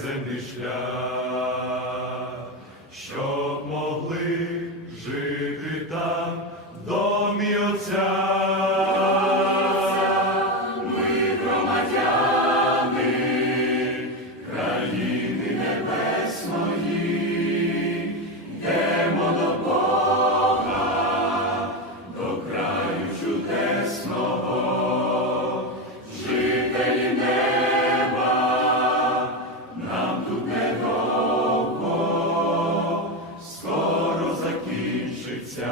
землі шлях, щоб могли жити там в домі Отця. недовго скоро закінчиться.